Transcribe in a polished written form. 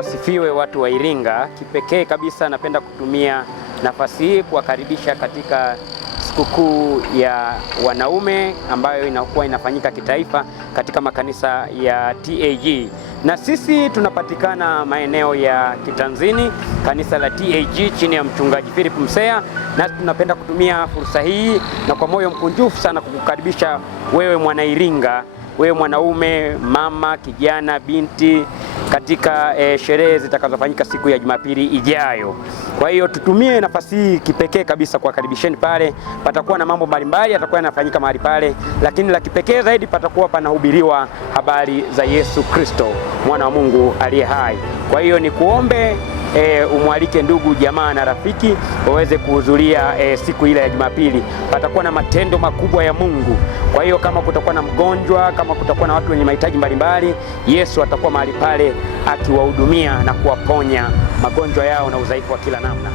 asifiwe, watu wa Iringa. Kipekee kabisa napenda kutumia nafasi hii kuwakaribisha katika sikukuu ya wanaume ambayo inakuwa inafanyika kitaifa katika makanisa ya TAG. Na sisi tunapatikana maeneo ya Kitanzini, kanisa la TAG chini ya mchungaji Philip Msea, na tunapenda kutumia fursa hii na kwa moyo mkunjufu sana kukukaribisha wewe mwana Iringa, wewe mwanaume, mama, kijana, binti katika sherehe zitakazofanyika siku ya Jumapili ijayo. Kwa hiyo tutumie nafasi hii kipekee kabisa kuwakaribisheni pale. Patakuwa na mambo mbalimbali yatakuwa yanafanyika mahali pale, lakini la kipekee zaidi patakuwa panahubiriwa habari za Yesu Kristo, mwana wa Mungu aliye hai. Kwa hiyo ni kuombe umwalike ndugu, jamaa na rafiki waweze kuhudhuria siku ile ya Jumapili. Patakuwa na matendo makubwa ya Mungu. Kwa hiyo kama kutakuwa na mgonjwa, kama kutakuwa na watu wenye mahitaji mbalimbali, Yesu atakuwa mahali pale akiwahudumia na kuwaponya magonjwa yao na udhaifu wa kila namna.